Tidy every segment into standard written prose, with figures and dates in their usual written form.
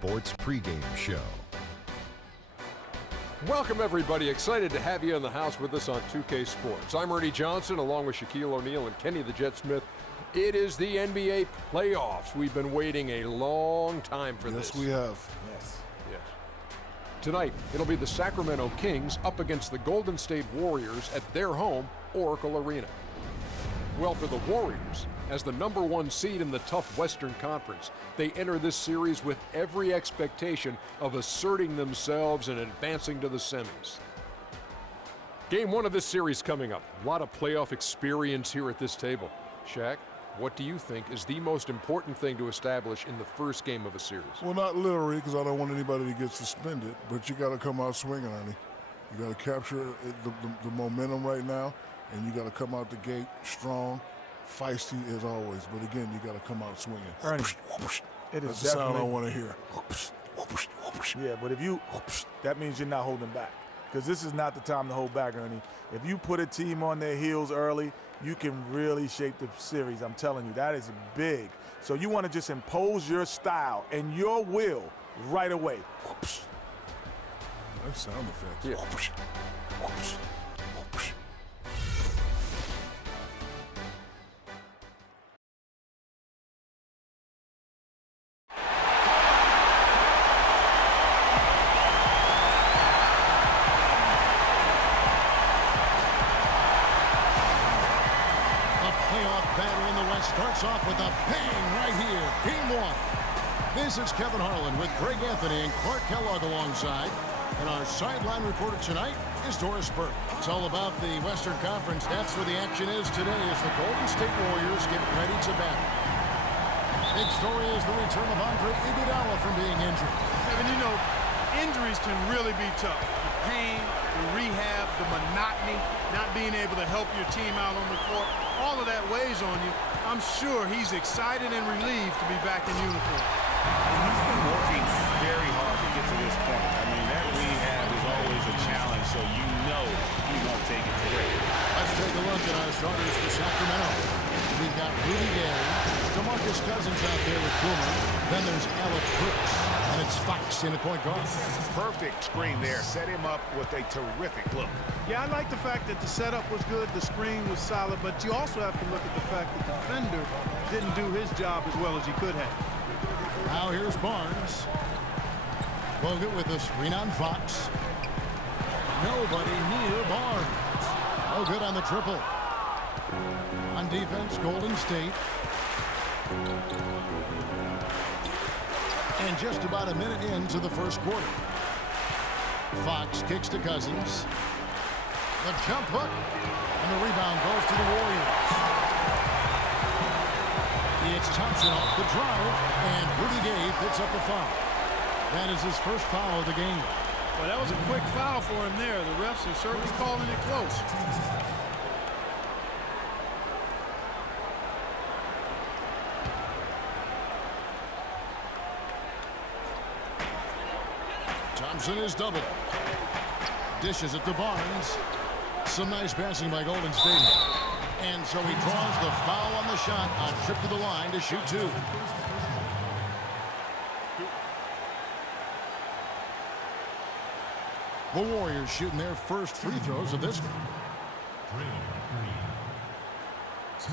Sports pregame show. Welcome, everybody. Excited to have you in the house with us on 2K Sports. I'm Ernie Johnson, along with Shaquille O'Neal and Kenny the Jet Smith. It is the NBA playoffs. We've been waiting a long time for this. Yes, we have. Yes. Tonight, it'll be the Sacramento Kings up against the Golden State Warriors at their home, Oracle Arena. Well, for the Warriors, as the #1 seed in the tough Western Conference, they enter this series with every expectation of asserting themselves and advancing to the semis. Game 1 of this series coming up. A lot of playoff experience here at this table. Shaq, what do you think is the most important thing to establish in the first game of a series? Well, not literally, because I don't want anybody to get suspended, but you got to come out swinging, Ernie. You got to capture the momentum right now, and you got to come out the gate strong, feisty as always. But again, you got to come out swinging. Ernie, it is That's the sound I want to hear. Yeah, but if you, that means you're not holding back. Because this is not the time to hold back, Ernie. If you put a team on their heels early, you can really shape the series. I'm telling you, that is big. So you want to just impose your style and your will right away. That's sound effects. Yeah. Starts off with a bang right here. Game 1. This is Kevin Harlan with Greg Anthony and Clark Kellogg alongside. And our sideline reporter tonight is Doris Burke. It's all about the Western Conference. That's where the action is today as the Golden State Warriors get ready to battle. Big story is the return of Andre Iguodala from being injured. Kevin, you know, injuries can really be tough. The pain, the rehab, the monotony, not being able to help your team out on the court, all of that weighs on you. I'm sure he's excited and relieved to be back in uniform. He's been working very hard to get to this point. I mean, that rehab is always a challenge, so you know he won't take it today. Let's take a look at our starters for Sacramento. We've got Rudy Gay, DeMarcus Cousins out there with Boomer. Then there's Alec Brooks, and it's Fox in the point guard. Perfect screen there. Set him up with a terrific look. Yeah, I like the fact that the setup was good, the screen was solid, but you also have to look at the fact that the defender didn't do his job as well as he could have. Now here's Barnes. Bogut with a screen on Fox. Nobody near Barnes. Oh, good on the triple. On defense, Golden State. And just about a minute into the first quarter. Fox kicks to Cousins. The jump hook. And the rebound goes to the Warriors. It's Thompson off the drive. And Rudy Gay picks up the foul. That is his first foul of the game. Well, that was a quick foul for him there. The refs are certainly calling it close. Thompson is doubled. Dishes it to Barnes. Some nice passing by Golden State. And so he draws the foul on the shot. A trip to the line to shoot 2. The Warriors shooting their first free throws of this one. 3, 2.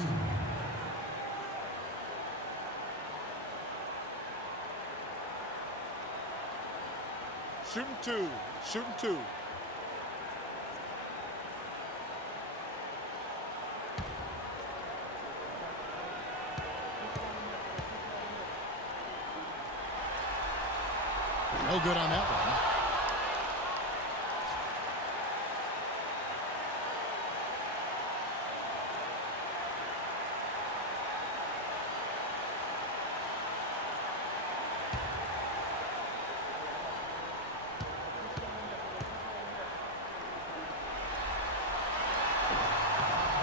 Shooting 2. Shooting 2. No good on that one.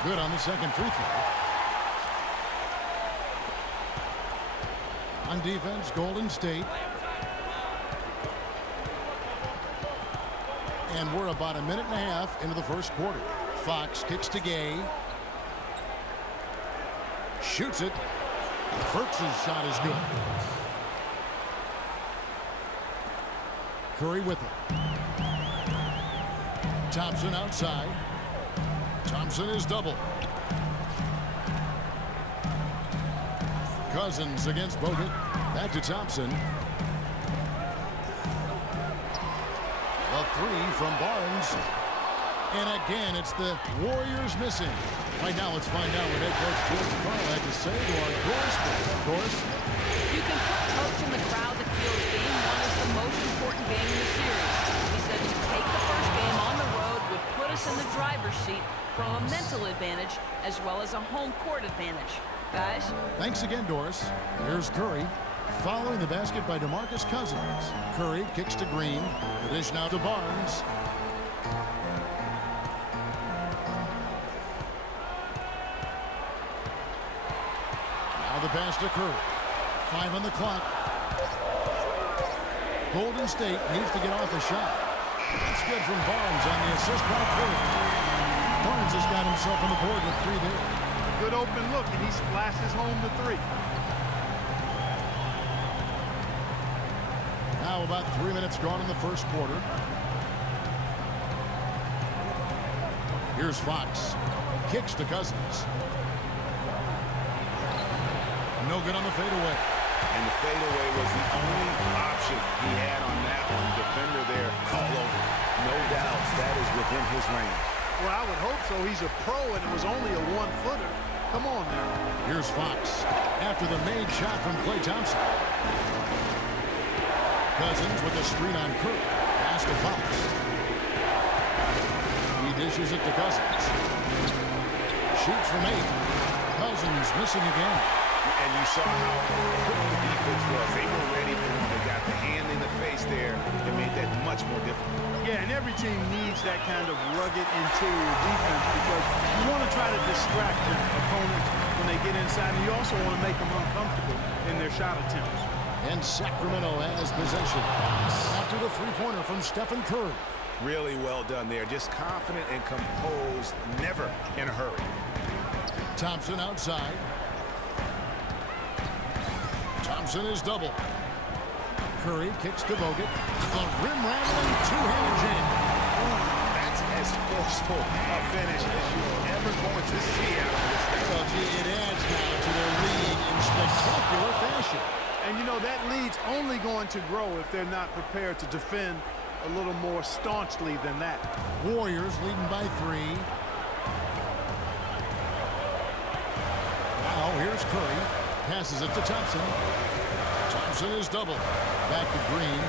Good on the second free throw. On defense, Golden State. And we're about a minute and a half into the first quarter. Fox kicks to Gay. Shoots it. Burks' shot is good. Curry with it. Thompson outside. Thompson is double. Cousins against Bogut. Back to Thompson. A three from Barnes. And again, it's the Warriors missing. Right now, let's find out what head coach George Karl had to say to our Doris. Doris? You can put coach in the crowd that feels game one is the most important game in the series. He said to take the first game on the road would put us in the driver's seat from a mental advantage as well as a home court advantage. Guys? Thanks again, Doris. Here's Curry. Following the basket by DeMarcus Cousins. Curry kicks to Green. The dish now to Barnes. Now the pass to Curry. 5 on the clock. Golden State needs to get off a shot. That's good from Barnes on the assist by Curry. Barnes has got himself on the board with 3 there. Good open look, and he splashes home the 3. Now about 3 minutes gone in the first quarter. Here's Fox. Kicks to Cousins. No good on the fadeaway. And the fadeaway was the only option he had on that one. Defender there all over. No doubts that is within his range. Well, I would hope so. He's a pro, and it was only a 1-footer. Come on now. Here's Fox after the made shot from Klay Thompson. Cousins with a screen on Curry. Pass to Fox. He dishes it to Cousins. Shoots from 8. Cousins missing again. And you saw how quick the defense was. They were ready for him. They got the hand in the face there. It made that much more difficult. Yeah, and every team needs that kind of rugged interior defense because you want to try to distract your opponents when they get inside, and you also want to make them uncomfortable in their shot attempts. And Sacramento has possession after the three-pointer from Stephen Curry. Really well done there. Just confident and composed, never in a hurry. Thompson outside. Thompson is double. Curry kicks to Bogut. The rim-rattling two-handed jam. That's as forceful a finish as you're ever going to see out of this guy. Well, it adds now to their lead in spectacular fashion. And, you know, that lead's only going to grow if they're not prepared to defend a little more staunchly than that. Warriors leading by 3. Now here's Curry. Passes it to Thompson. Thompson is double. Back to Green.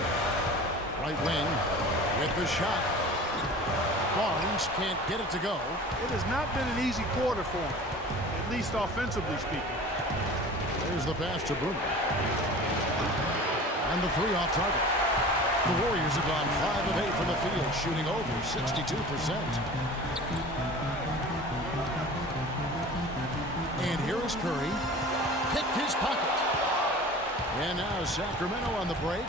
Right wing with the shot. Barnes can't get it to go. It has not been an easy quarter for him, at least offensively speaking. There's the pass to Bruno. And the 3 off target. The Warriors have gone 5 of 8 from the field, shooting over 62%. And here is Curry. Picked his pocket. And now Sacramento on the break.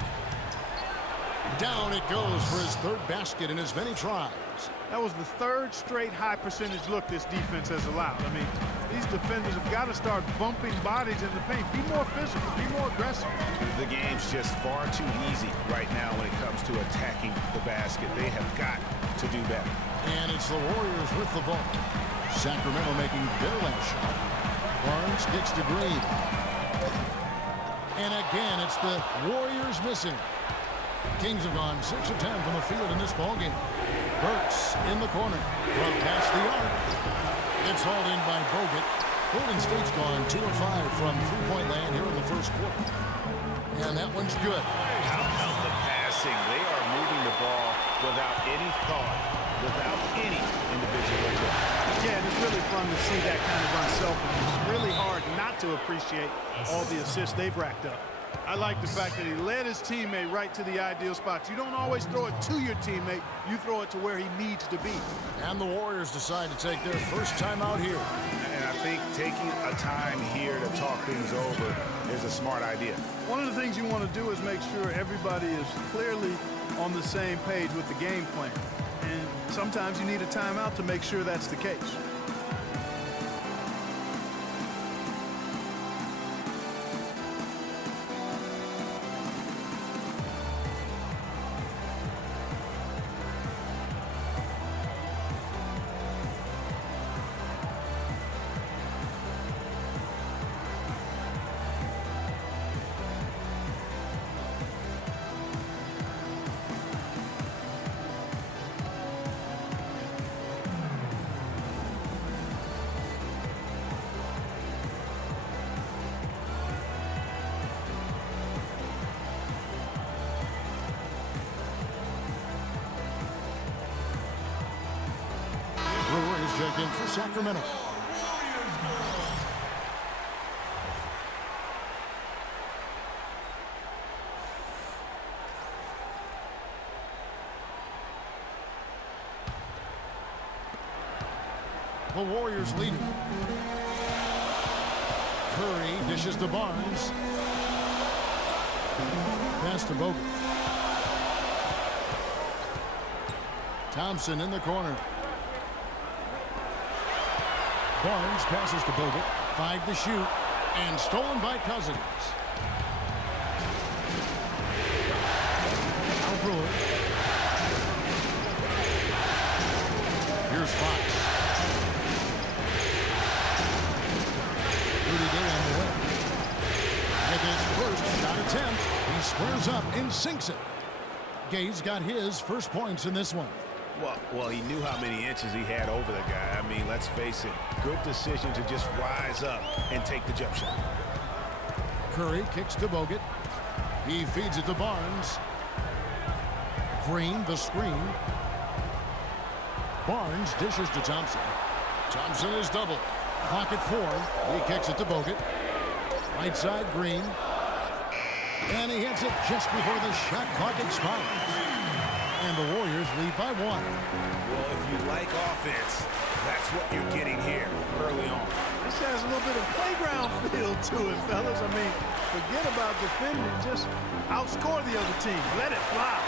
Down it goes for his 3rd basket in as many tries. That was the 3rd straight high percentage look this defense has allowed. I mean, these defenders have got to start bumping bodies in the paint. Be more physical. Be more aggressive. The game's just far too easy right now when it comes to attacking the basket. They have got to do better. And it's the Warriors with the ball. Sacramento making their last shot. Barnes kicks to Green. And again, it's the Warriors missing. Kings have gone 6 of 10 from the field in this ballgame. Burks in the corner from past the arc. It's hauled in by Bogut. Golden State's gone 2 of 5 from three-point land here in the first quarter. And that one's good. How about the passing? They are moving the ball without any thought, without any individual effort. Yeah, and it's really fun to see that kind of unselfishness. It's really hard not to appreciate all the assists they've racked up. I like the fact that he led his teammate right to the ideal spots. You don't always throw it to your teammate. You throw it to where he needs to be. And the Warriors decide to take their first time out here. And I think taking a time here to talk things over is a smart idea. One of the things you want to do is make sure everybody is clearly on the same page with the game plan. And sometimes you need a timeout to make sure that's the case. Sacramento. The Warriors leading. Curry dishes to Barnes. Pass to Bogut. Thompson in the corner. Barnes passes to Bogut. 5 to shoot. And stolen by Cousins. Now Brewer. Here's Fox. With his first shot attempt, he squares up and sinks it. Gay's got his first points in this one. Well, he knew how many inches he had over the guy. I mean, let's face it, good decision to just rise up and take the jump shot. Curry kicks to Bogut. He feeds it to Barnes. Green, the screen. Barnes dishes to Thompson. Thompson is double. Clock at 4. He kicks it to Bogut. Right side, Green. And he hits it just before the shot clock expires. And the Warriors lead by 1. Well, if you like offense, that's what you're getting here early on. This has a little bit of playground feel to it, fellas. I mean, forget about defending. Just outscore the other team. Let it fly.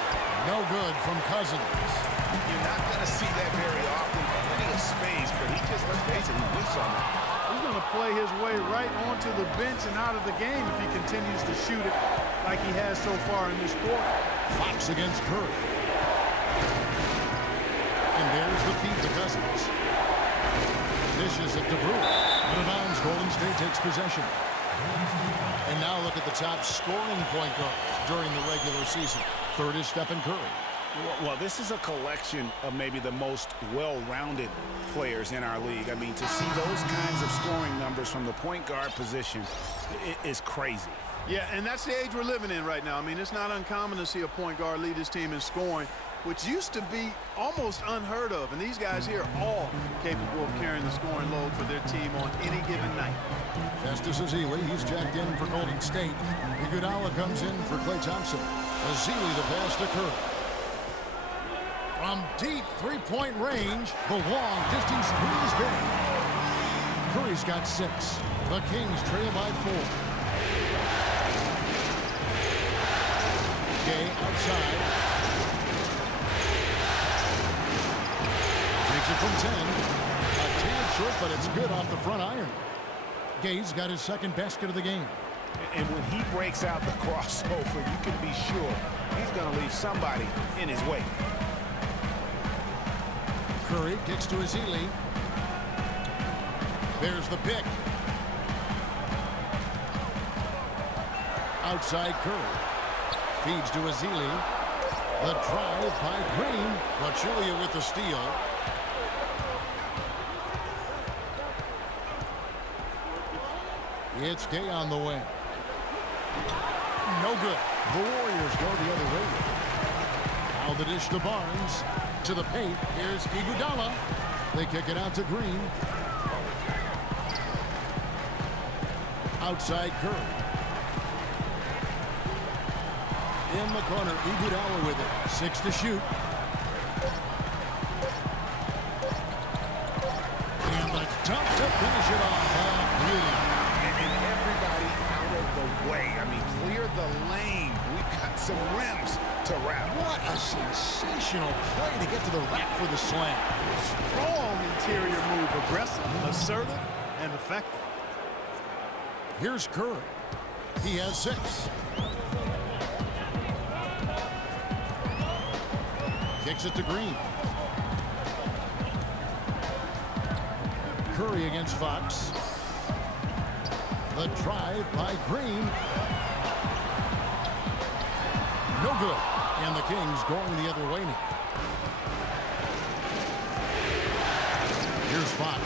No good from Cousins. You're not going to see that very often. Plenty of space, but he just, let's face it, he whiffs on it. He's going to play his way right onto the bench and out of the game if he continues to shoot it like he has so far in this quarter. Fox against Curry. And there's the feed to Cousins. Dishes it to Brewer. Out of bounds, Golden State takes possession. And now look at the top scoring point guards during the regular season. Third is Stephen Curry. Well, this is a collection of maybe the most well-rounded players in our league. I mean, to see those kinds of scoring numbers from the point guard position is crazy. Yeah, and that's the age we're living in right now. I mean, it's not uncommon to see a point guard lead his team in scoring, which used to be almost unheard of. And these guys here are all capable of carrying the scoring load for their team on any given night. Festus Ezeli, he's jacked in for Golden State. Iguodala comes in for Klay Thompson. Ezeli the pass to Curry. From deep three-point range, the long distance three is big. Curry's got 6. The Kings trail by 4. Gay outside. Takes it from 10. A tad short, but it's good off the front iron. Gay's got his second basket of the game. And when he breaks out the crossover, you can be sure he's going to leave somebody in his way. Curry kicks to Ezeli. There's the pick. Outside Curry. Feeds to Ezeli. The drive by Green. Pachulia with the steal. It's Gay on the wing. No good. The Warriors go the other way. Now the dish to Barnes. To the paint. Here's Iguodala. They kick it out to Green. Outside Curry. In the corner, Iguodala with it. 6 to shoot. And the dunk to finish it off. Beauty. And everybody out of the way. I mean, clear the lane. We've got some rims to wrap. What a sensational play to get to the rack for the slam. Strong interior move. Aggressive, assertive, and effective. Here's Curry. He has 6. Kicks it to Green. Curry against Fox. The drive by Green. No good. And the Kings going the other way now. Here's Fox.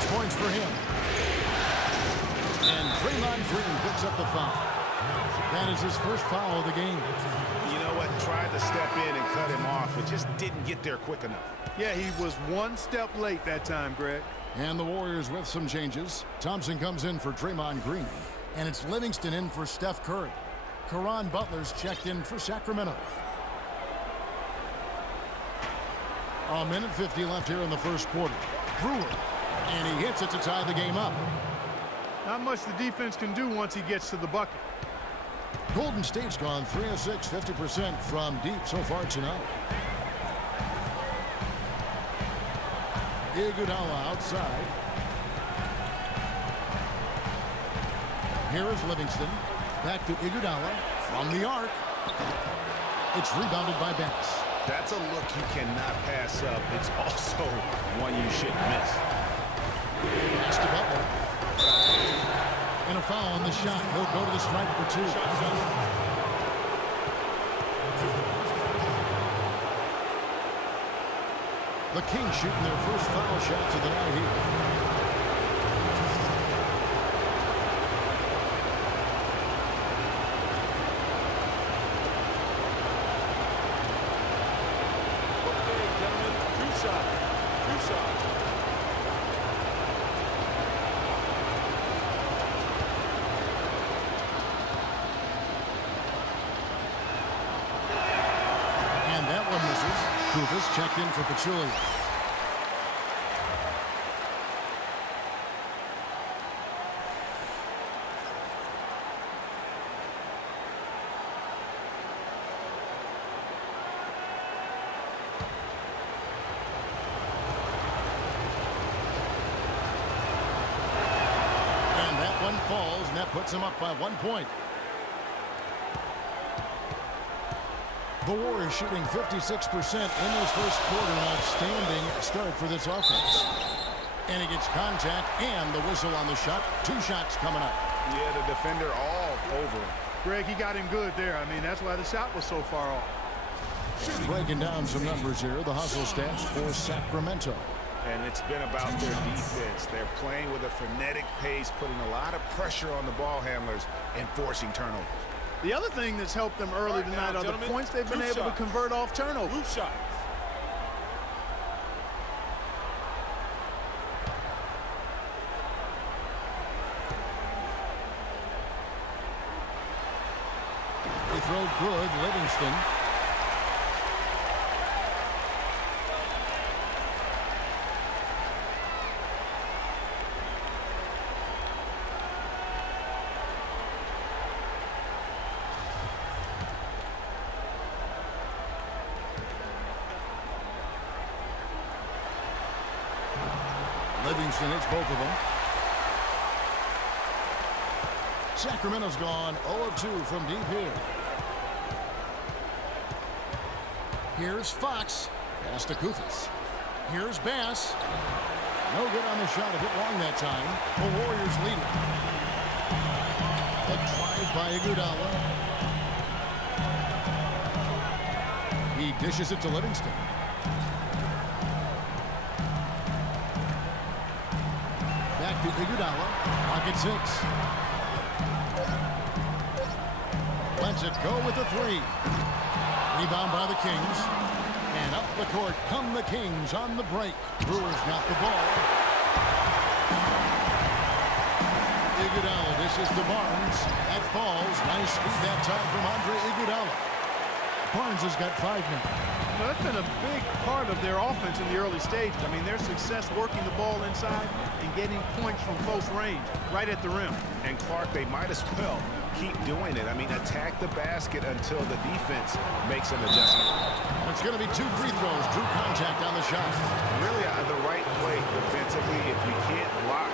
6 points for him. And Draymond Green picks up the foul. That is his first foul of the game. You know what? tried to step in and cut him off, but just didn't get there quick enough. Yeah, he was one step late that time, Greg. And the Warriors with some changes. Thompson comes in for Draymond Green. And it's Livingston in for Steph Curry. Caron Butler's checked in for Sacramento. A minute 50 left here in the first quarter. Brewer. And he hits it to tie the game up. Not much the defense can do once he gets to the bucket. Golden State's gone 3 of 6, 50% from deep so far tonight. Iguodala outside. Here is Livingston. Back to Iguodala from the arc. It's rebounded by Bass. That's a look you cannot pass up. It's also one you shouldn't miss. Pass to Butler. And a foul on the shot. He'll go to the stripe for 2. The Kings shooting their first foul shots of the night here. Okay, gentlemen, two shots. And that one misses. Kufis checked in for Pachulia. And that one falls, and that puts him up by 1 point. The Warriors shooting 56% in this first quarter. An outstanding start for this offense. And he gets contact and the whistle on the shot. 2 shots coming up. Yeah, the defender all over him. Greg, he got him good there. I mean, that's why the shot was so far off. Breaking down some numbers here. The hustle stats for Sacramento. And it's been about their defense. They're playing with a frenetic pace, putting a lot of pressure on the ball handlers and forcing turnovers. The other thing that's helped them early tonight are the points they've been able to convert off turnovers. Roof shots. They throw good. Livingston. Livingston hits both of them. Sacramento's gone 0 of 2 from deep here. Here's Fox. Pass to Kufis. Here's Bass. No good on the shot. A bit long that time. The Warriors lead it. A drive by Iguodala. He dishes it to Livingston. Back to Iguodala. Pocket 6. Lets it go with the 3. Rebound by the Kings. And up the court come the Kings on the break. Brewers got the ball. Iguodala dishes to Barnes. That falls. Nice feed that time from Andre Iguodala. Barnes has got 5 now. Well, that's been a big part of their offense in the early stages. I mean, their success working the ball inside and getting points from close range, right at the rim. And Clark, they might as well keep doing it. I mean, attack the basket until the defense makes an adjustment. It's going to be 2 free throws. Drew contact on the shot. Really, the right play defensively. If you can't block,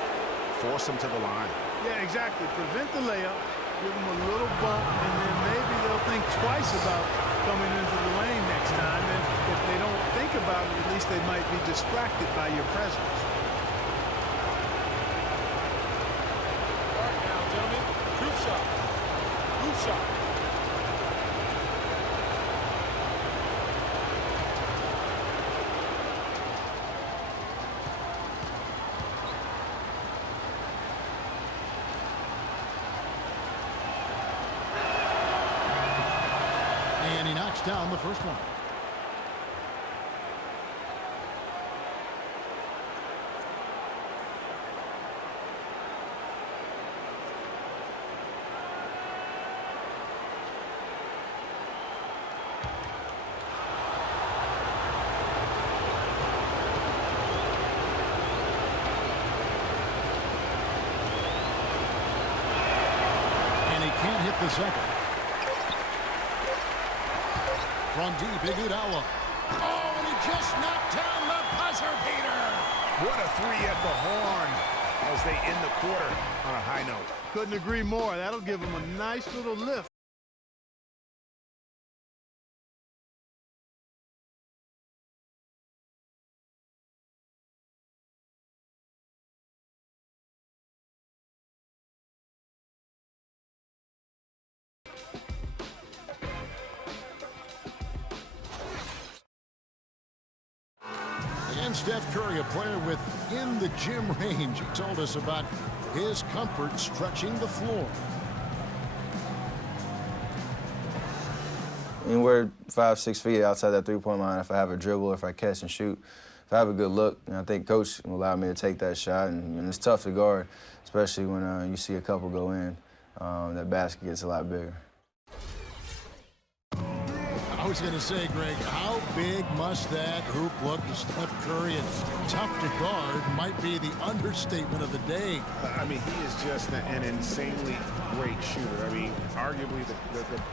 force them to the line. Yeah, exactly. Prevent the layup, give them a little bump, and then maybe they'll think twice about coming into the lane next time. And if they don't think about it, at least they might be distracted by your presence. All right, now, gentlemen, roof shot. Roof shot. And he knocks down the first one. Can't hit the second. From deep, Iguodala. Oh, and he just knocked down the buzzer beater. What a three at the horn as they end the quarter on a high note. Couldn't agree more. That'll give them a nice little lift. And Steph Curry, a player within the gym range, told us about his comfort stretching the floor. Anywhere 5-6 feet outside that three-point line, if I have a dribble, if I catch and shoot, if I have a good look, I think Coach will allow me to take that shot. And it's tough to guard, especially when you see a couple go in. That basket gets a lot bigger. I was going to say, Greg, how big must that hoop look to Steph Curry? And tough to guard might be the understatement of the day. I mean, he is just an insanely great shooter. I mean, arguably,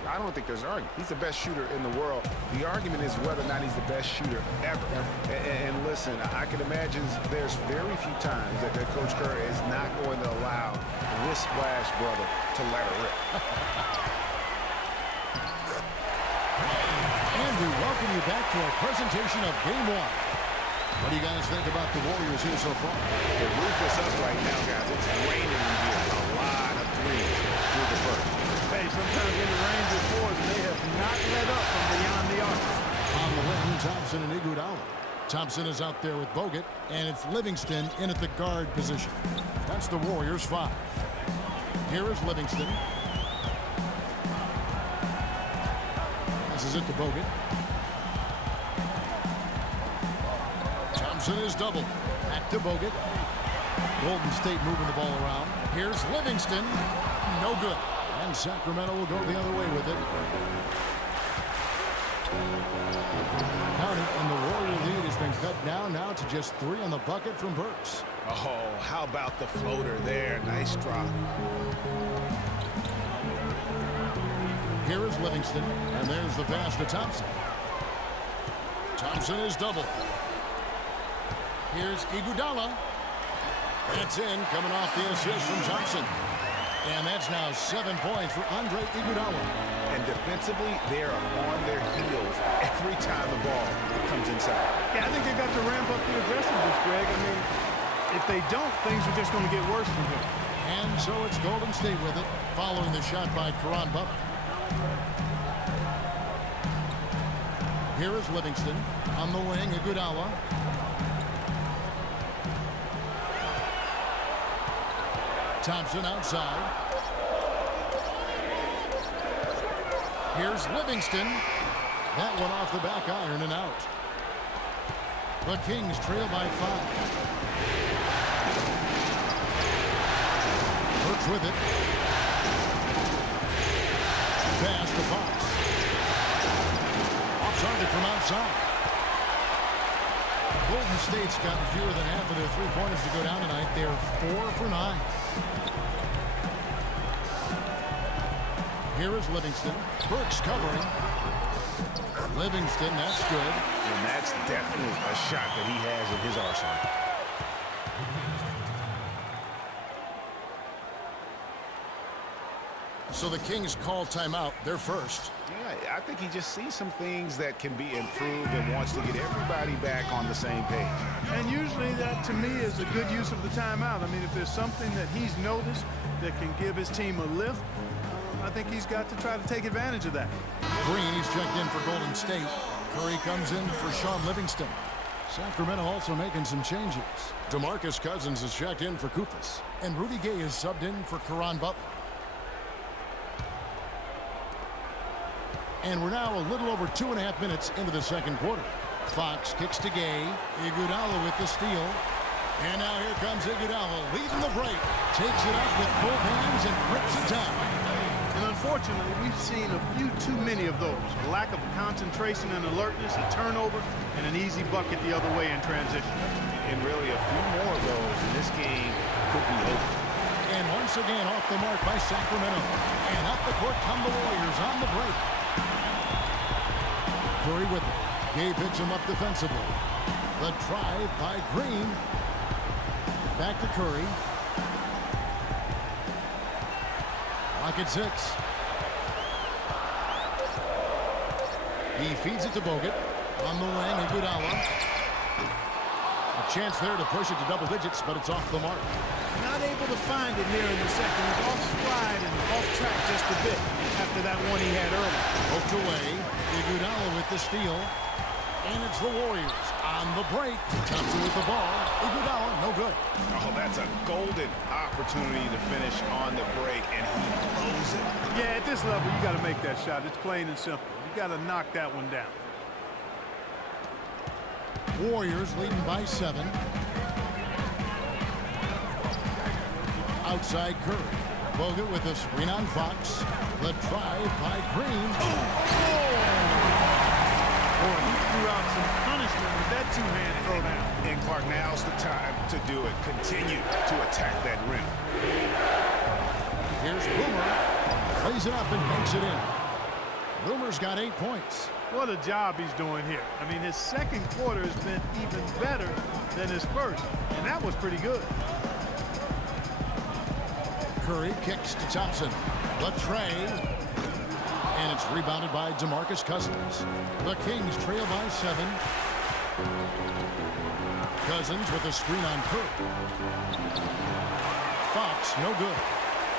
I don't think there's an argument. He's the best shooter in the world. The argument is whether or not he's the best shooter ever. And listen, I can imagine there's very few times that Coach Curry is not going to allow this splash brother to let her rip. And we welcome you back to our presentation of Game 1. What do you guys think about the Warriors here so far? The roof is up right now, guys. It's raining in here. A lot of threes through the first. Hey, sometimes in the range of fours, they have not let up from beyond the arc. On the wing, Thompson and Iguodala. Thompson is out there with Bogut, and it's Livingston in at the guard position. That's the Warriors' 5. Here is Livingston. Passes it to Bogut. Thompson is doubled. Back to Bogut. Golden State moving the ball around. Here's Livingston. No good. And Sacramento will go the other way with it. Count it, and the Warrior lead has been cut down now to just 3 on the bucket from Burks. Oh, how about the floater there? Nice drop. Here is Livingston, and there's the pass to Thompson. Thompson is double. Here's Iguodala. That's in, coming off the assist from Thompson. And that's now 7 points for Andre Iguodala. And defensively, they are on their heels every time the ball comes inside. Yeah, I think they've got to ramp up the aggressiveness, Greg. I mean, if they don't, things are just going to get worse from here. And so it's Golden State with it, following the shot by Caron Butler. Here is Livingston. On the wing, Iguodala. Thompson outside. Here's Livingston. That one off the back iron and out. The Kings trail by 5. Burks with it. Pass to Fox. Off target from outside. Golden State's gotten fewer than half of their three-pointers to go down tonight. They're 4 for 9. Here is Livingston. Burks covering. Livingston, that's good. And that's definitely a shot that he has in his arsenal. So the Kings call timeout. They're first. Yeah, I think he just sees some things that can be improved and wants to get everybody back on the same page. And usually that, to me, is a good use of the timeout. I mean, if there's something that he's noticed that can give his team a lift, I think he's got to try to take advantage of that. Green, he's checked in for Golden State. Curry comes in for Sean Livingston. Sacramento also making some changes. DeMarcus Cousins is checked in for Koufos. And Rudy Gay is subbed in for Caron Butler. And we're now a little over 2.5 minutes into the second quarter. Fox kicks to Gay. Iguodala with the steal. And now here comes Iguodala leading the break. Takes it up with both hands and grips it down. And unfortunately, we've seen a few too many of those. A lack of concentration and alertness, a turnover, and an easy bucket the other way in transition. And really a few more of those, and this game could be over. And once again off the mark by Sacramento. And up the court come the Warriors on the break. Curry with it. Gay picks him up defensively. The drive by Green. Back to Curry. Clock at 6. He feeds it to Bogut. On the wing, Iguodala. A chance there to push it to double digits, but it's off the mark. Not able to find it here in the second. He's off stride and off track just a bit after that one he had earlier. Poked away. Iguodala with the steal. And it's the Warriors on the break. Thompson with the ball. Iguodala, no good. Oh, that's a golden opportunity to finish on the break, and he blows it. Yeah, at this level, you got to make that shot. It's plain and simple. You got to knock that one down. Warriors leading by 7. Outside Curry. Bogut with a screen on Fox. The drive by Green. Boy, he threw out some punishment with that two-hand throwdown. And Clark, now's the time to do it. Continue to attack that rim. Here's Boomer. Plays it up and banks it in. Boomer's got 8 points. What a job he's doing here. I mean, his second quarter has been even better than his first, and that was pretty good. Curry kicks to Thompson. The tray. And it's rebounded by DeMarcus Cousins. The Kings trail by 7. Cousins with a screen on Curry. Fox, no good.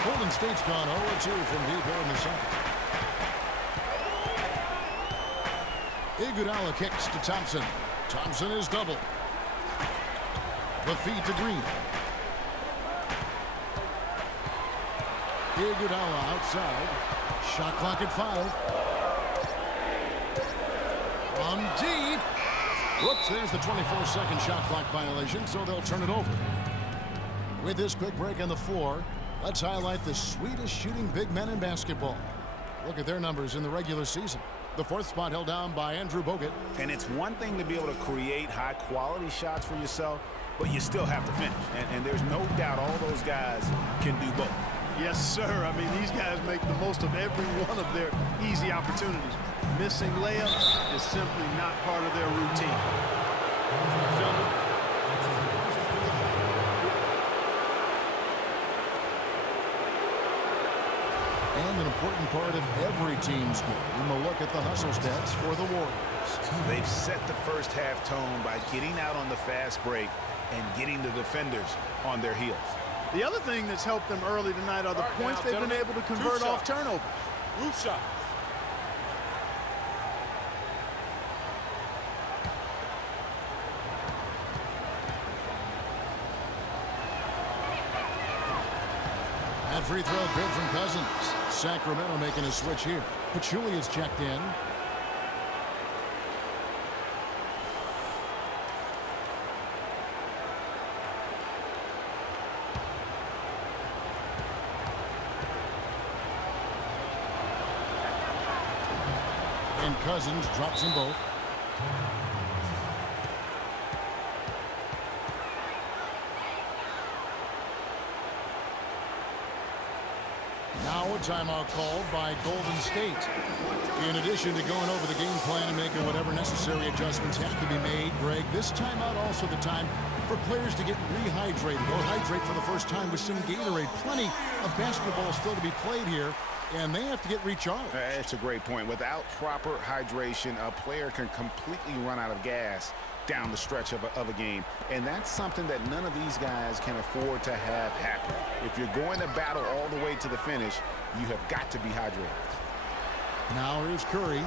Golden State's gone 0-2 from deep here in the second. Iguodala kicks to Thompson. Thompson is double. The feed to Green. Iguodala outside. Shot clock at 5. From deep. Whoops, there's the 24-second shot clock violation, so they'll turn it over. With this quick break on the floor, let's highlight the sweetest shooting big men in basketball. Look at their numbers in the regular season. The 4th spot held down by Andrew Bogut. And it's one thing to be able to create high-quality shots for yourself, but you still have to finish. And there's no doubt all those guys can do both. Yes, sir. I mean, these guys make the most of every one of their easy opportunities. Missing layups is simply not part of their routine. And an important part of every team's game, a look at the hustle stats for the Warriors. They've set the first half tone by getting out on the fast break and getting the defenders on their heels. The other thing that's helped them early tonight are the points they've been able to convert off turnovers. Roof shot. That free throw good from Cousins. Sacramento making a switch here. Pachulia is checked in. And Cousins drops them both. Now a timeout called by Golden State. In addition to going over the game plan and making whatever necessary adjustments have to be made, Greg, this timeout also the time for players to get rehydrated or hydrate for the first time with some Gatorade. Plenty of basketball still to be played here, and they have to get recharged. That's a great point. Without proper hydration, a player can completely run out of gas down the stretch of a game. And that's something that none of these guys can afford to have happen. If you're going to battle all the way to the finish, you have got to be hydrated. Now here's Curry.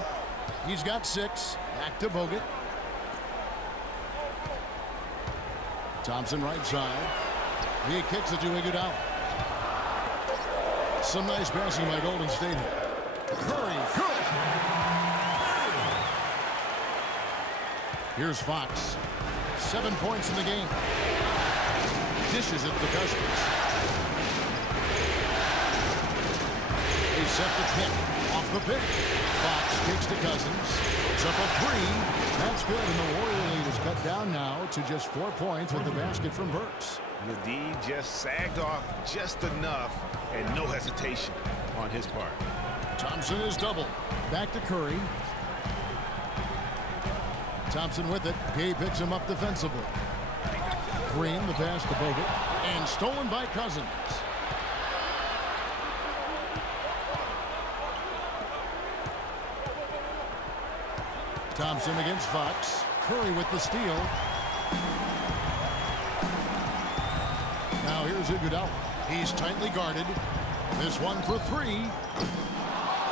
He's got 6. Back to Bogut. Thompson right side. He kicks it to Iguodala. Some nice passing by Golden State here. Curry. Here's Fox. 7 points in the game. Dishes it to Cousins. They set the pick. Off the pick. Fox kicks to Cousins. It's up a 3. That's good, and the Warrior lead is cut down now to just 4 points with the basket from Burks. The D just sagged off just enough, and no hesitation on his part. Thompson is doubled. Back to Curry. Thompson with it. Gay picks him up defensively. Green, the pass to Bogut. And stolen by Cousins. Thompson against Fox. Curry with the steal. Now here's Iguodala. He's tightly guarded. This one for 3.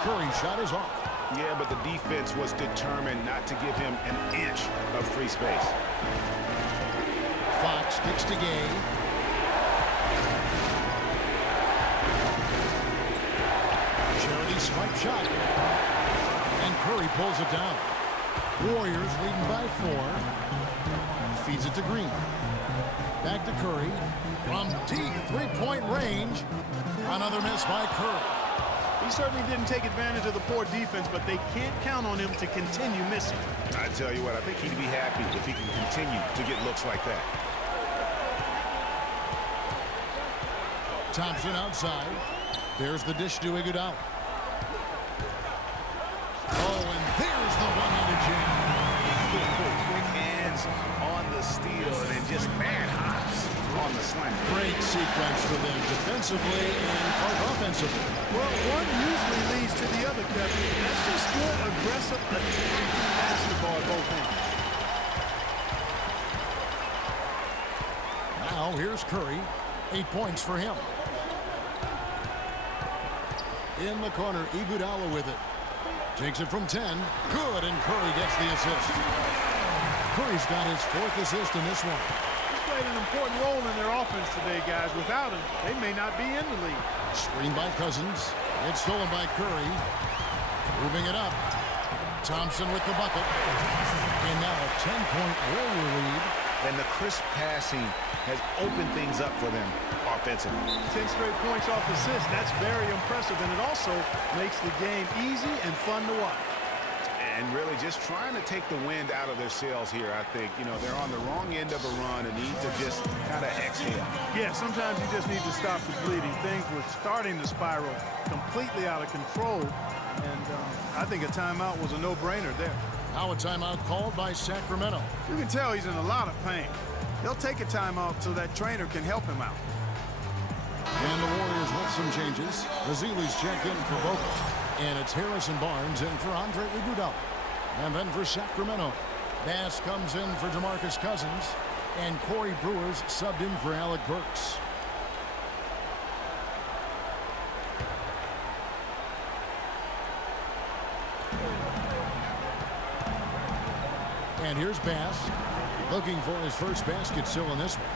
Curry's shot is off. Yeah, but the defense was determined not to give him an inch of free space. Fox kicks to Gay. Charity swipe shot. And Curry pulls it down. Warriors leading by 4. Feeds it to Green. Back to Curry. From deep three-point range. Another miss by Curry. He certainly didn't take advantage of the poor defense, but they can't count on him to continue missing. I tell you what, I think he'd be happy if he can continue to get looks like that. Thompson outside. There's the dish to Iguodala. Oh, and there's the one-handed jam. Quick hands on the steal and then just mad hops on the slam. Great sequence for them defensively and part offensively. Well, one usually leads to the other, Kevin. That's just good, aggressive, attacking basketball at both ends. Now here's Curry. 8 points for him. In the corner, Iguodala with it. Takes it from 10. Good, and Curry gets the assist. Curry's got his 4th assist in this one. He's played an important role in their offense today, guys. Without him, they may not be in the league. Screen by Cousins. It's stolen by Curry. Moving it up. Thompson with the bucket. And now a 10-point Warrior lead. And the crisp passing has opened things up for them offensively. 10 straight points off assists. That's very impressive, and it also makes the game easy and fun to watch. And really just trying to take the wind out of their sails here, I think. You know, they're on the wrong end of a run and need to just kind of exhale. Yeah, sometimes you just need to stop the bleeding. Things were starting to spiral completely out of control, and I think a timeout was a no-brainer there. Now a timeout called by Sacramento. You can tell he's in a lot of pain. He'll take a timeout so that trainer can help him out. And the Warriors with some changes. Vasili's checked in for Bogut. And it's Harrison Barnes in for Andre Iguodala. And then for Sacramento, Bass comes in for DeMarcus Cousins. And Corey Brewer's subbed in for Alec Burks. And here's Bass, looking for his first basket still in this one.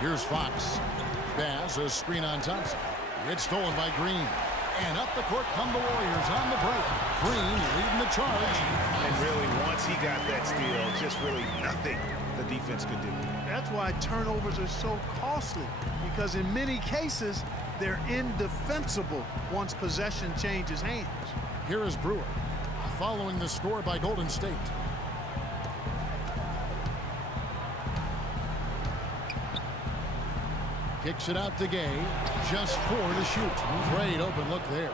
Here's Fox. Bass, a screen on Thompson. It's stolen by Green. And up the court come the Warriors on the break. Green leading the charge. And really, once he got that steal, just really nothing the defense could do. That's why turnovers are so costly, because in many cases, they're indefensible once possession changes hands. Here is Brewer, following the score by Golden State. Kicks it out to Gay. Just 4 to shoot. Great open look there.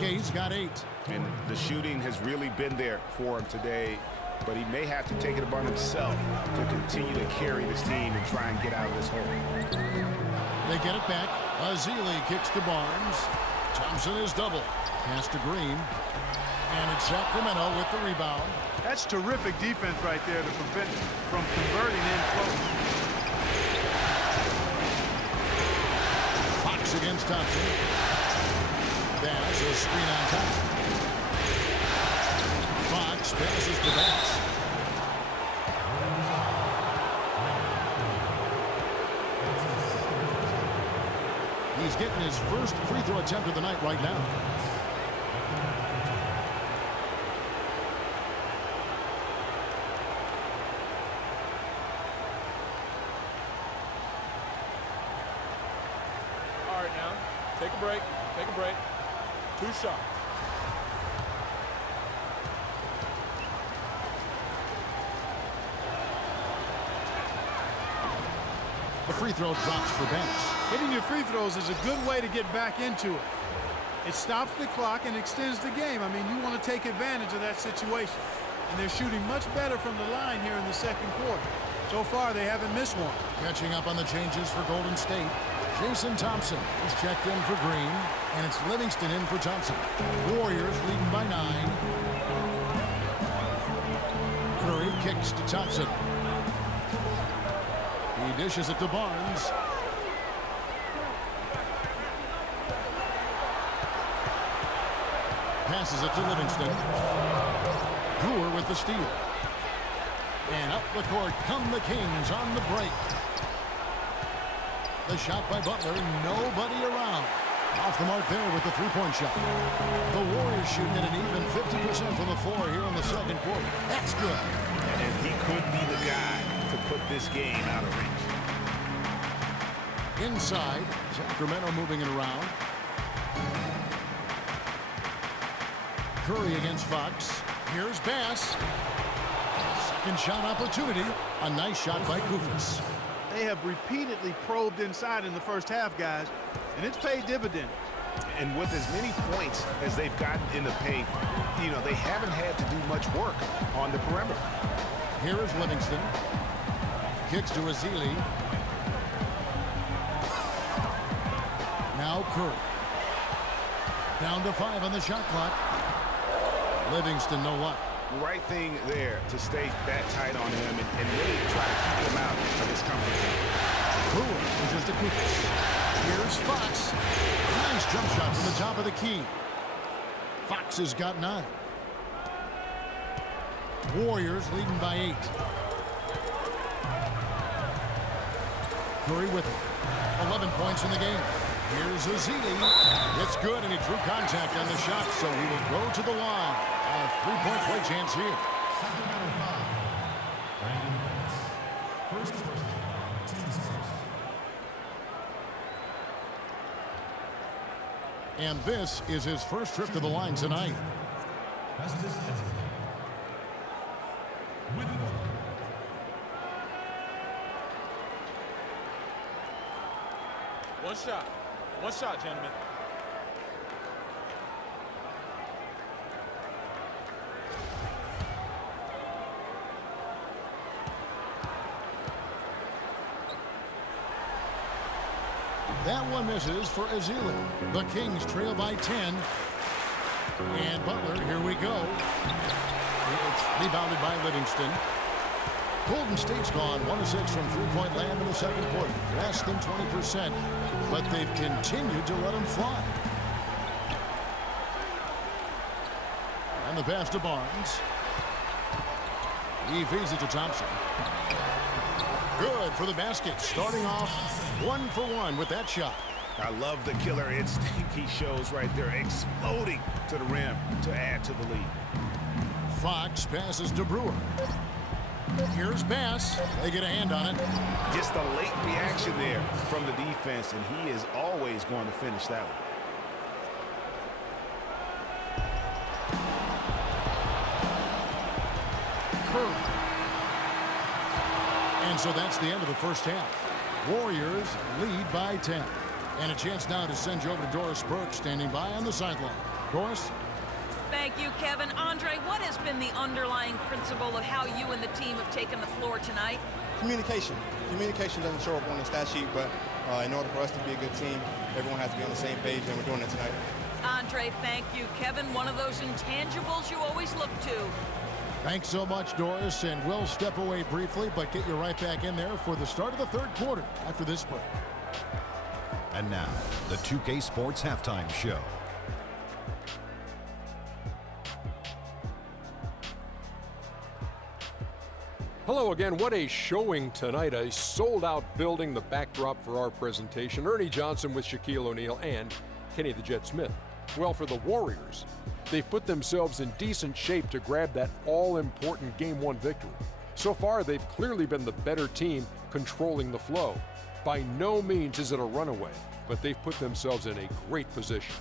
Gay's got 8. And the shooting has really been there for him today, but he may have to take it upon himself to continue to carry this team and try and get out of this hole. They get it back. Azili kicks to Barnes. Thompson is double. Pass to Green. And it's Sacramento with the rebound. That's terrific defense right there to prevent from converting in close. Fox against Thompson. Bass, a screen on Thompson. Fox passes to Bass. He's getting his first free throw attempt of the night right now. a break. Take a break. 2 shots. The free throw drops for Banks. Hitting your free throws is a good way to get back into it. It stops the clock and extends the game. I mean, you want to take advantage of that situation. And they're shooting much better from the line here in the second quarter. So far, they haven't missed one. Catching up on the changes for Golden State. Jason Thompson is checked in for Green, and it's Livingston in for Thompson. Warriors leading by 9. Curry kicks to Thompson. He dishes it to Barnes. Passes it to Livingston. Brewer with the steal. And up the court come the Kings on the break. The shot by Butler, nobody around. Off the mark there with the three-point shot. The Warriors shooting at an even 50% from the floor here in the second quarter. That's good. And he could be the guy to put this game out of reach. Inside, Sacramento moving it around. Curry against Fox. Here's Bass. Second shot opportunity. A nice shot by Kufis. They have repeatedly probed inside in the first half, guys, and it's paid dividends. And with as many points as they've gotten in the paint, you know, they haven't had to do much work on the perimeter. Here is Livingston. Kicks to Azili. Now Curry. Down to 5 on the shot clock. Livingston, no luck. The right thing there to stay that tight on him and really try to keep him out of his comfort zone. Brewer pushes to Kufis. Here's Fox. Nice jump shot from the top of the key. Fox has got 9. Warriors leading by 8. Curry with it. 11 points in the game. Here's Azili. It's good, and he drew contact on the shot, so he will go to the line. A three-point play chance here. Sacramento 5. Brandon Banks. First person. Teams first. And this is his first trip to the line tonight. Festus Ezra. With one. One shot, gentlemen. That one misses for Azili. The Kings trail by 10. And Butler, here we go. It's rebounded by Livingston. Golden State's gone 1 of 6 from three-point land in the second quarter. Less than 20%, but they've continued to let them fly. And the pass to Barnes. He feeds it to Thompson. Good for the basket. Starting off 1 for 1 with that shot. I love the killer instinct he shows right there, exploding to the rim to add to the lead. Fox passes to Brewer. Here's Bass. They get a hand on it. Just a late reaction there from the defense, and he is always going to finish that one. Curry. And so that's the end of the first half. Warriors lead by 10. And a chance now to send you over to Doris Burke, standing by on the sideline. Doris? Thank you, Kevin. Andre, what has been the underlying principle of how you and the team have taken the floor tonight? Communication. Communication doesn't show up on the stat sheet, but in order for us to be a good team, everyone has to be on the same page, and we're doing it tonight. Andre, thank you. Kevin, one of those intangibles you always look to. Thanks so much, Doris, and we'll step away briefly, but get you right back in there for the start of the third quarter after this break. And now, the 2K Sports Halftime Show. Hello again. What a showing tonight. A sold-out building, the backdrop for our presentation. Ernie Johnson with Shaquille O'Neal and Kenny the Jet Smith. Well, for the Warriors, they've put themselves in decent shape to grab that all-important Game 1 victory. So far, they've clearly been the better team controlling the flow. By no means is it a runaway. but they've put themselves in a great position.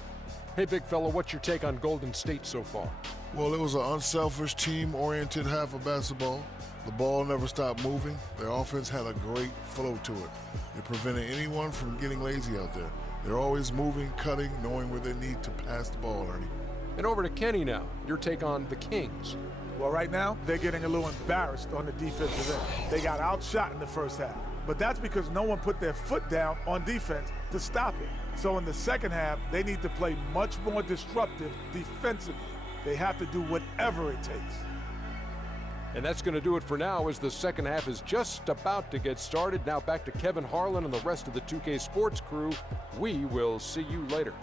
Hey, big fella, what's your take on Golden State so far? Well, it was an unselfish, team-oriented half of basketball. The ball never stopped moving. Their offense had a great flow to it. It prevented anyone from getting lazy out there. They're always moving, cutting, knowing where they need to pass the ball, Ernie. And over to Kenny now. Your take on the Kings. Well, right now, they're getting a little embarrassed on the defensive end. They got outshot in the first half. But that's because no one put their foot down on defense to stop it. So in the second half, they need to play much more disruptive defensively. They have to do whatever it takes. And that's going to do it for now as the second half is just about to get started. Now back to Kevin Harlan and the rest of the 2K Sports crew. We will see you later.